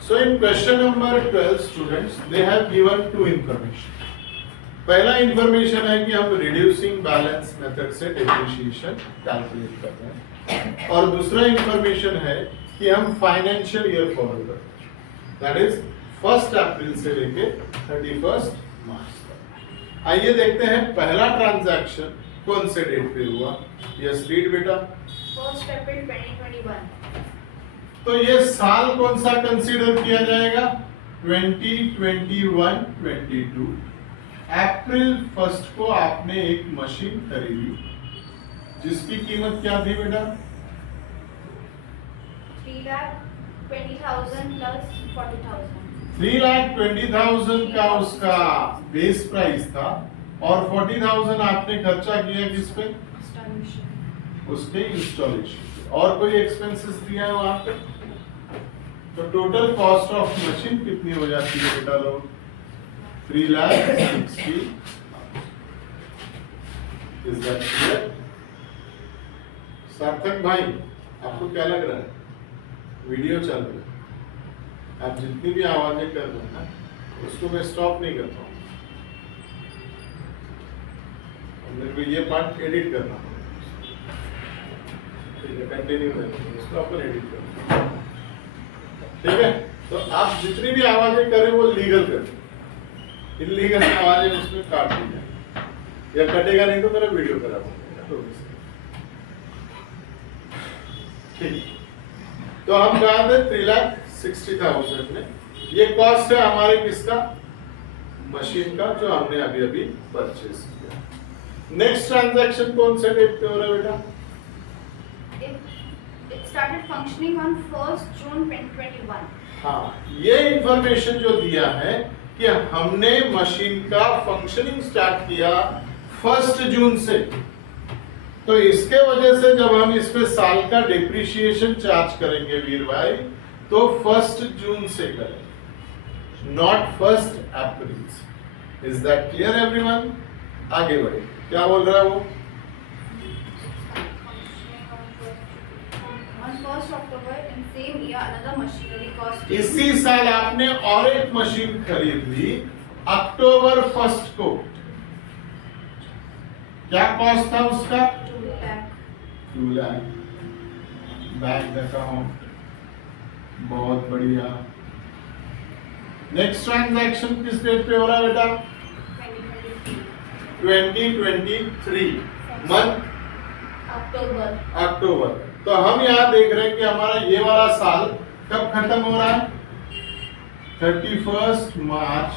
So in question number 12 students, they have given two information. पहला information है कि हम रिड्यूसिंग बैलेंस मेथड से डेप्रिसिएशन कैलकुलेट कर रहे हैं और दूसरा इंफॉर्मेशन है कि हम फाइनेंशियल ईयर फॉलो कर रहे हैं, दैट इज 1 अप्रैल से लेके 31 मार्च तक। आइए देखते हैं पहला ट्रांजैक्शन कौन से डेट पे हुआ। यस रीड बेटा। 1 अप्रैल 2021। तो ये साल कौन सा कंसीडर किया जाएगा? 2021-22। अप्रैल 1 को आपने एक मशीन खरीदी जिसकी कीमत क्या थी बेटा? 3,20,000 प्लस 40,000। 3,20,000 का उसका बेस प्राइस था और 40,000 आपने खर्चा किया किस पे? उसके इंस्टॉलेशन पे। और कोई एक्सपेंसेस दिया है वहां पे? तो टोटल कॉस्ट ऑफ मशीन कितनी हो जाती है बेटा लोग? 3,60,000। Is that clear? सार्थक भाई आपको क्या लग रहा है? वीडियो चल रहा है, आप जितनी भी आवाजें कर रहे हैं ना उसको मैं स्टॉप नहीं करता हूँ। मेरे को ये पार्ट एडिट करना पड़ेगा, कंटिन्यू करना इसको अपन एडिट करना, ठीक है? तो आप जितनी भी आवाजें करें वो लीगल करें, इलीगल आवाजें उसमें काट दी जाए या कटेगा नहीं तो मेरा वीडियो करा देगा तो ठीक। तो हम कहा थे 3,60,000 में ये कॉस्ट है हमारे किसका? मशीन का, जो हमने अभी अभी परचेज किया। नेक्स्ट ट्रांजैक्शन कौन से डेट पे हो रहा है बेटा? It started functioning on 1st June 2021. हाँ, ये इंफॉर्मेशन जो दिया है कि हमने मशीन का फंक्शनिंग स्टार्ट किया 1 जून से, तो इसके वजह से जब हम इस पे साल का डिप्रिशिएशन चार्ज करेंगे वीर भाई तो 1 जून से करेंगे, not 1 April. Is that clear everyone? आगे बढ़े, क्या बोल रहा है वो? On 1st October in same year another machinery cost. इसी साल आपने और एक मशीन खरीद ली अक्टूबर 1 को। क्या कॉस्ट था उसका? 2 lakh. 2 लाख। बैंक अकाउंट, बहुत बढ़िया। नेक्स्ट ट्रांजैक्शन किस डेट पे हो रहा है बेटा? 2023 मंथ October. अक्टूबर। तो हम यहाँ देख रहे हैं कि हमारा ये वाला साल कब खत्म हो रहा है? 31 मार्च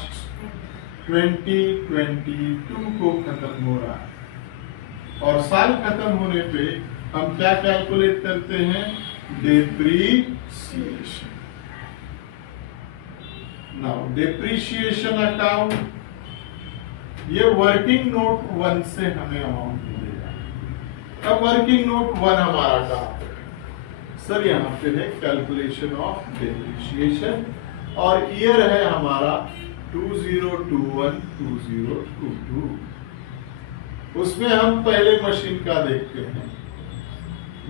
2022 को खत्म हो रहा है और साल खत्म होने पे हम क्या कैलकुलेट करते हैं? डेप्रीसिएशन। नाउ डेप्रीसिएशन अकाउंट, ये वर्किंग नोट 1 से हमें अमाउंट मिलेगा। अब वर्किंग नोट 1 हमारा कहाँ पे? सर यहाँ पे है कैलकुलेशन ऑफ डेप्रिसिएशन और ईयर है हमारा 2021-2022। उसमें हम पहले मशीन का देखते हैं।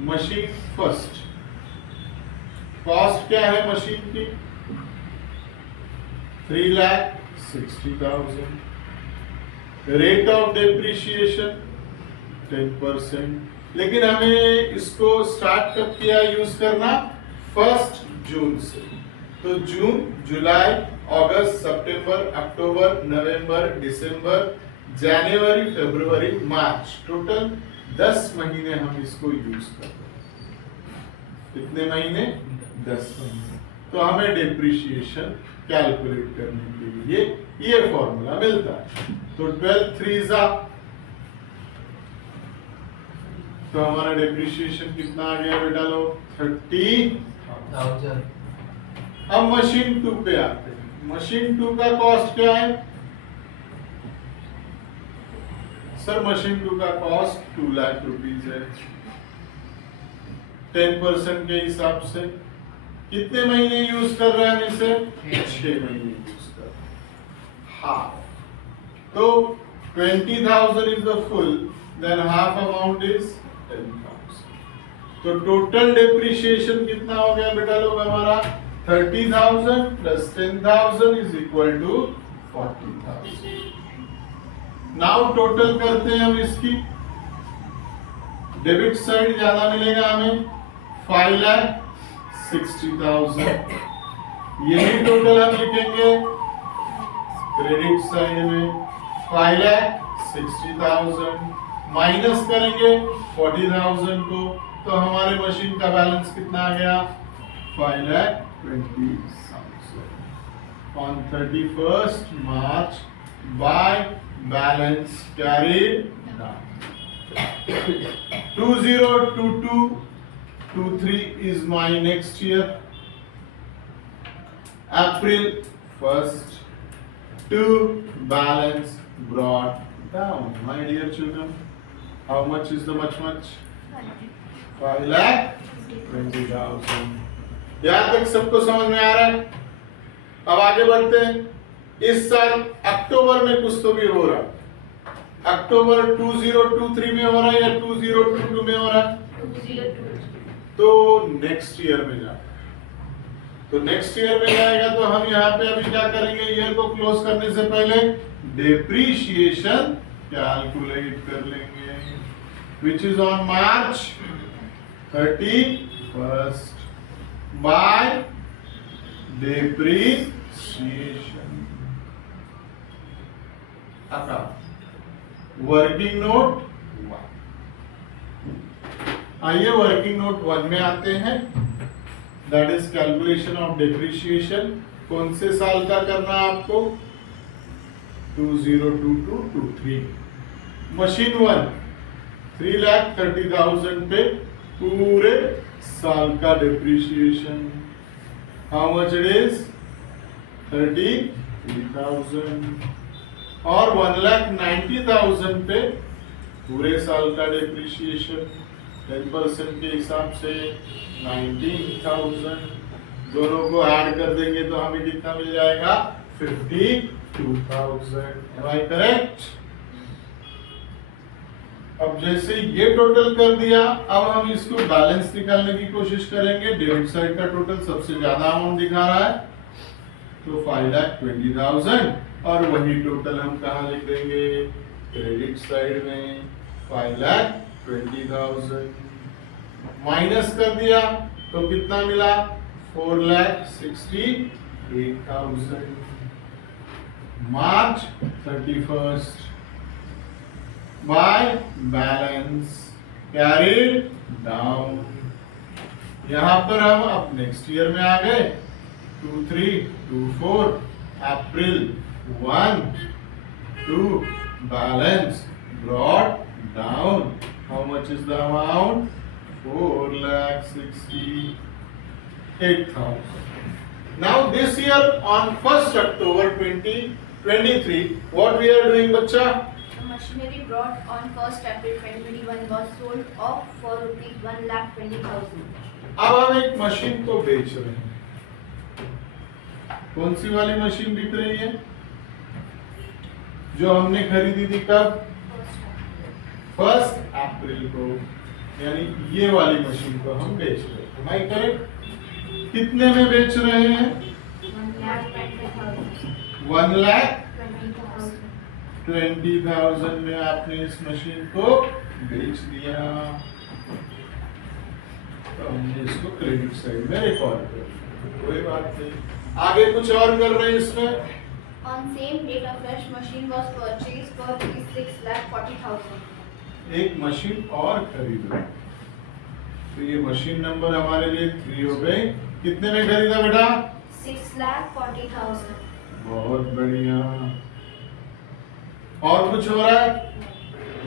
मशीन फर्स्ट, कॉस्ट क्या है मशीन की? 3,60,000। Rate of depreciation 10%। लेकिन हमें इसको स्टार्ट कब किया यूज करना? 1 जून से। तो जून, जुलाई, अगस्त, सितंबर, अक्टूबर, नवंबर, दिसंबर, जनवरी, फरवरी, मार्च, टोटल 10 महीने हम इसको यूज कर रहे हैं। कितने महीने? 10 महीने। तो हमें डेप्रिसिएशन कैलकुलेट करने के लिए ये फॉर्मूला मिलता है। तो 12 3 तो हमारा डेप्रिसिएशन कितना आ गया बेटा लोग? 30,000। अब मशीन 2 पे आते हैं। मशीन 2 का कॉस्ट क्या है? सर मशीन 2 का कॉस्ट 2 लाख रुपीज है। 10% के हिसाब से कितने महीने यूज कर रहे हैं इसे? 6 महीने यूज कर रहे हैं। हाफ। तो 20,000 is the full, than half amount is 10,000। तो टोटल डेप्रिसिएशन कितना हो गया बेटा लोग हमारा? 30,000 plus 10,000 is equal to 40,000. Now total करते हैं हम इसकी। डेबिट साइड ज्यादा मिलेगा हमें 5,60,000। यही टोटल हम लिखेंगे क्रेडिट साइड में 5,60,000 माइनस करेंगे 40,000 को, तो हमारे मशीन का बैलेंस कितना आ गया 5,20,000 on 31st March by balance carried down. 2022-23 is my next year. April 1st to balance brought down. My dear children, how much is the much? 5,20,000. यहाँ तक सबको समझ में आ रहा है? अब आगे बढ़ते हैं। इस साल अक्टूबर में कुछ तो भी हो रहा है। अक्टूबर 2023 में हो रहा है या 2022 में हो रहा है? 2022। तो नेक्स्ट ईयर में जाता है। तो नेक्स्ट ईयर में जाएगा तो हम यहाँ पे अभी क्या करेंगे, ईयर को क्लोज करने से पहले डेप्रीशिएशन कैलकुलेट कर लेंगे, which is on March 31st by depreciation account. Working note 1। आइए वर्किंग नोट 1 में आते हैं। That is calculation of depreciation. कौन से साल का करना है आपको? 2022-23। मशीन 1 3,30,000 पे पूरे साल का depreciation. How much it is? 33,000। और 1,90,000 पे पूरे साल का डेप्रीशिएशन 10% के हिसाब से 19,000। दोनों को ऐड कर देंगे तो हमें कितना मिल जाएगा? 52,000। Am I correct? अब जैसे ये टोटल कर दिया, अब हम इसको बैलेंस निकालने की कोशिश करेंगे। डेबिट साइड का टोटल सबसे ज्यादा अमाउंट दिखा रहा है, तो 5,20,000। और वही टोटल हम कहाँ लिख देंगे? क्रेडिट साइड में 5,20,000 माइनस कर दिया तो कितना मिला? 4,68,000। मार्च 31st by balance carried down. यहां पर हम अब नेक्स्ट ईयर में आ गए। 23-24 अप्रैल 1 to balance brought down. How much is the amount? 4,68,000. Now this year on 1st October 2023, what we are doing, बच्चा? The machinery brought on 1st April 2021 was sold off for rupees 1,20,000. अब हम एक machine को बेच रहे हैं। कौन सी वाली मशीन बिक रही है? जो हमने खरीदी थी कब? 1st अप्रैल को, यानी ये वाली मशीन को हम बेच रहे हैं। Am I correct? कितने में बेच रहे हैं? 1,20,000 में आपने इस मशीन को बेच दिया। तो हमने इसको क्रेडिट साइड में रिकॉर्ड कर दिया, कोई बात नहीं। आगे कुछ और कर रहे हैं इसमें। On same date, a fresh machine was purchased for 6,40,000. एक मशीन और खरीद रहे हैं। तो ये मशीन नंबर हमारे लिए 3 हो गई। कितने में खरीदा बेटा? 6,40,000. बहुत बढ़िया। और कुछ हो रहा है?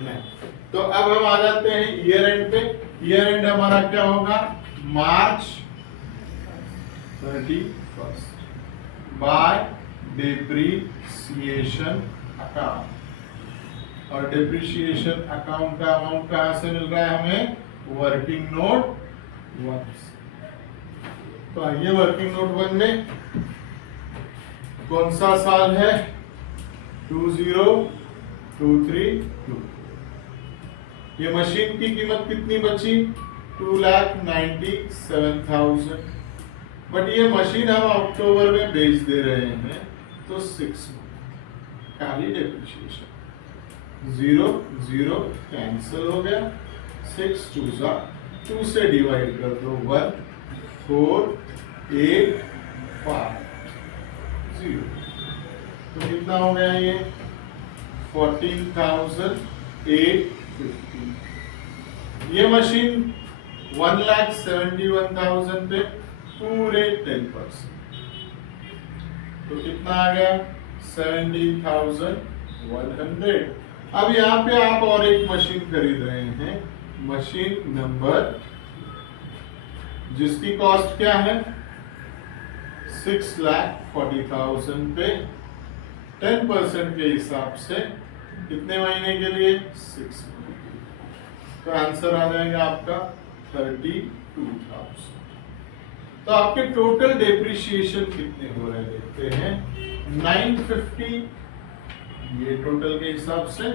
नहीं। तो अब हम आ जाते हैं ईयर एंड पे। ईयर एंड हमारा क्या होगा? मार्च 31st बाय डेप्रीसिएशन अकाउंट। और डेप्रीशिएशन अकाउंट का अमाउंट कहां से मिल रहा है हमें? वर्किंग नोट 1 से। तो आइए वर्किंग नोट 1 में कौन सा साल है? 2023-2। ये मशीन की कीमत कितनी बची? 2,97,000। बट ये मशीन हम अक्टूबर में बेच दे रहे हैं, तो 6 मंथ खाली डेप्रिसिएशन। 0 0 कैंसिल हो गया, 6 2 से डिवाइड कर दो, 1 4 8 5 0, तो कितना हो गया ये 14,850। ये मशीन 1,71,000 पे पूरे 10%, तो कितना आ गया 17,100। अब यहाँ पे आप और एक मशीन खरीद रहे हैं, मशीन नंबर जिसकी कॉस्ट क्या है 6,40,000 पे 10% के हिसाब से कितने महीने के लिए 6 महीने, तो आंसर आ जाएगा आपका 32,000। तो आपके टोटल डेप्रिसिएशन कितने हो रहे हैं देखते हैं, 950 ये टोटल के हिसाब से,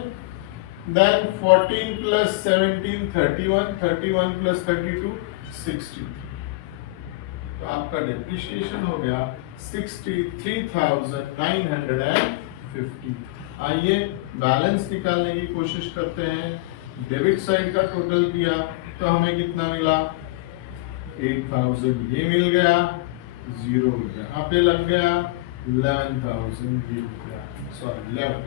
देन 14 प्लस 17 31, 31 प्लस 32 60, तो आपका डेप्रिसिएशन हो गया 63,950। आइए बैलेंस निकालने की कोशिश करते हैं। डेबिट साइड का टोटल किया तो हमें कितना मिला 8,000, ये मिल गया, 0 यहाँ पे लग गया, 11,000 ये हो गया, सॉरी 11,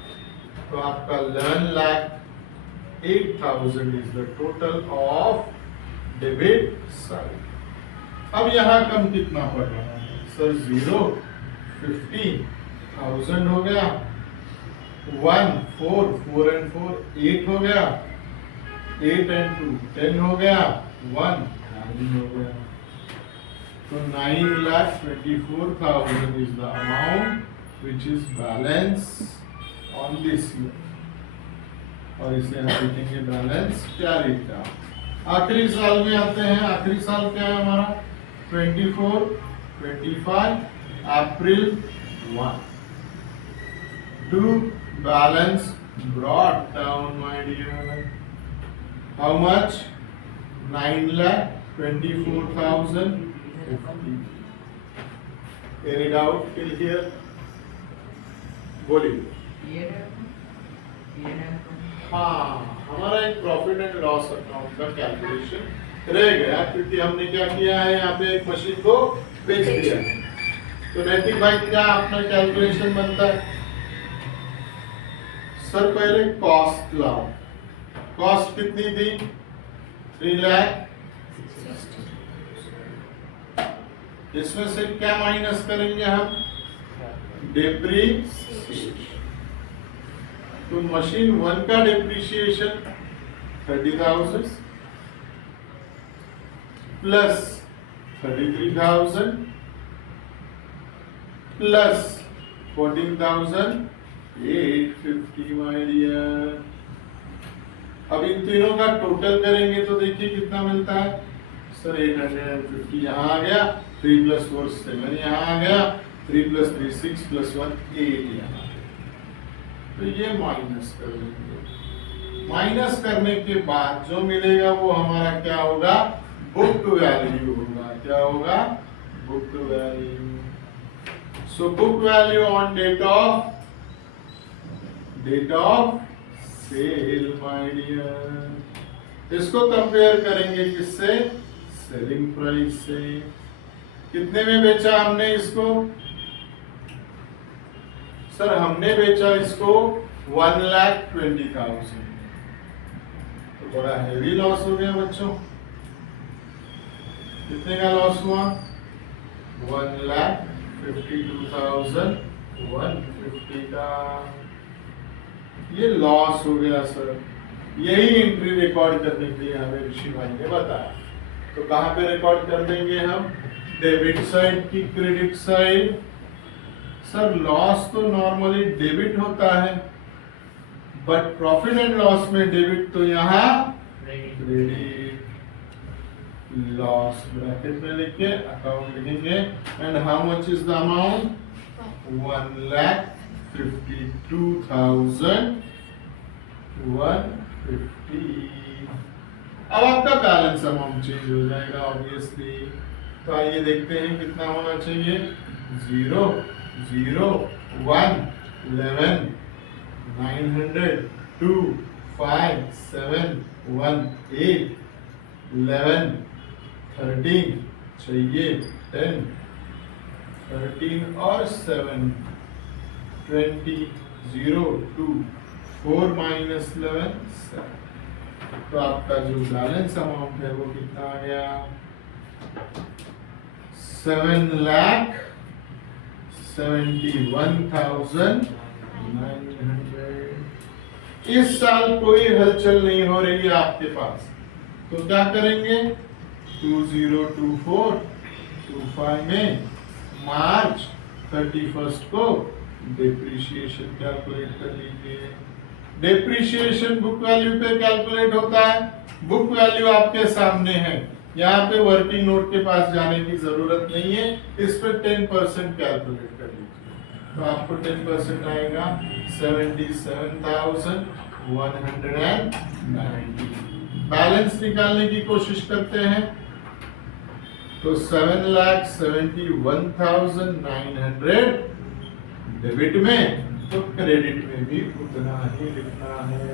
तो आपका 11,08,000 is the total of debit side. अब यहाँ कम कितना पड़ रहा है सर 0 50,000 हो गया, 1 4 4 and 4 8 हो गया, 8 and 2 10 हो गया, 1 9 हो गया, तो 9,24,000 is the amount which is balance on this year, और इसे हम लिखेंगे बैलेंस कैरिड डाउन। आखिरी साल में आते हैं, आखिरी साल क्या है हमारा 24 25 अप्रैल 1 to balance brought down, my dear, how much 9,24,050। any doubt till here, बोलिए। हाँ, हमारा एक प्रॉफिट एंड लॉस अकाउंट का कैलकुलेशन रह गया, क्योंकि हमने क्या किया है यहाँ पे एक मशीन को बेच दिया है। तो नैतिक भाई क्या अपना कैलकुलेशन बनता है सर, पहले कॉस्ट लाओ, कॉस्ट कितनी थी 3 लाख, इसमें से क्या माइनस करेंगे हम डेप्रीसिएशन, तो मशीन 1 का depreciation 30,000 plus 33,000 plus 14,850 my dear. अब इन तीनों का टोटल करेंगे तो देखिए कितना मिलता है सर 850, यहाँ आ गया, 3 + 4 7 यहाँ आ गया, 3 + 3 6 + 1 8 यहाँ, तो ये माइनस कर देंगे। माइनस करने के बाद जो मिलेगा वो हमारा क्या होगा बुक वैल्यू होगा, क्या होगा book value. So book value on date of sale my dear. इसको कंपेयर करेंगे किससे, सेलिंग प्राइस से। कितने में बेचा हमने इसको सर, हमने बेचा इसको 1,20,000, तो बड़ा हेवी लॉस हो गया बच्चों। कितने का लॉस हुआ 1,52,150 का, ये लॉस हो गया सर। यही एंट्री रिकॉर्ड करने के लिए हमें ऋषि भाई ने बताया। तो कहां पे रिकॉर्ड कर देंगे हम, डेबिट साइड की क्रेडिट साइड। सर लॉस तो नॉर्मली डेबिट होता है, बट प्रॉफिट एंड लॉस में डेबिट तो यहाँ क्रेडिट। लॉस ब्रैकेट में लिख के अकाउंट लिखेंगे, and how much is the amount 1,52,150। अब आपका बैलेंस अमाउंट चेंज हो जाएगा ऑब्वियसली। तो तो आइए देखते हैं कितना होना चाहिए। 0 0 1 11 900 2 5 7 1 8 11 13 चाहिए 10 13 और 7 20 0 2 4 माइनस 11 7। तो आपका जो बैलेंस अमाउंट है वो कितना आ गया? 7,71,900। इस साल कोई हलचल नहीं हो रही है आपके पास, तो क्या करेंगे? 2024-25 में मार्च 31 को डिप्रिशिएशन कैलकुलेट कर लीजिए। डिप्रिशिएशन बुक वैल्यू पे कैलकुलेट होता है। बुक वैल्यू आपके सामने है, यहाँ पे वर्किंग नोट के पास जाने की जरूरत नहीं है। इस पे 10% कैलकुलेट कर लीजिए, तो आपको 10% आएगा 77,190। बैलेंस निकालने की कोशिश करते हैं, तो 7,71,900 डेबिट में, तो क्रेडिट में भी उतना ही लिखना है।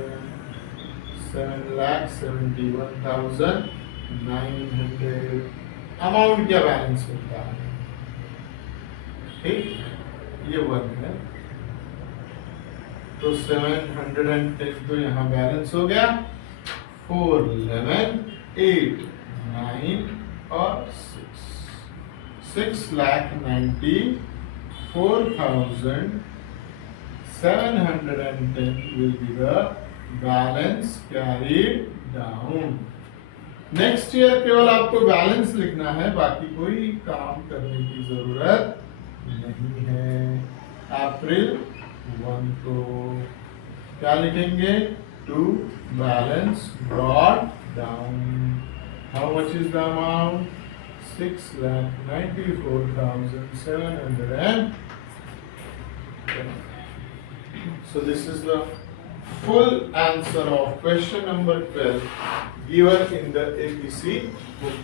7,71,900 अमाउंट क्या बैलेंस होता है? ठीक, ये 1 है, तो 710 तो यहाँ बैलेंस हो गया। 4 11 8 9 और 6,94,710 will be the balance carried down. Next year केवल आपको बैलेंस लिखना है, बाकी कोई काम करने की जरूरत नहीं है। अप्रैल 1 को क्या लिखेंगे? To balance brought down. How much is the amount? 6,94,710. So this is the full answer of question number 12 given in the APC book.